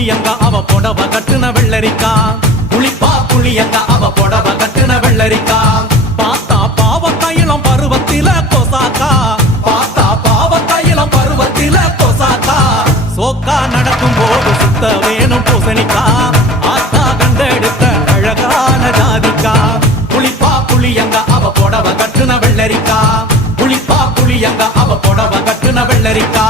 புளியங்கா அவ புடவ கட்டுன வெள்ளரிக்கா. புளிப்பா புளியங்கா அவ புடவ கட்டுன வெள்ளரிக்கா. பார்த்தா இளம் பருவத்தில கொசாக்கா. பார்த்தா இளம் பருவத்தில கொசாக்கா. சோக்கா நடக்கும் போது சுத்த வேணும் பூசணிக்கா. ஆத்தா கண்டெடுத்த அழகான ஜாதிக்கா. புளிப்பா புளியங்க அவ புடவ கட்டுன வெள்ளரிக்கா. புளிப்பா புளியங்க அவ புடவ கட்டுன வெள்ளரிக்கா.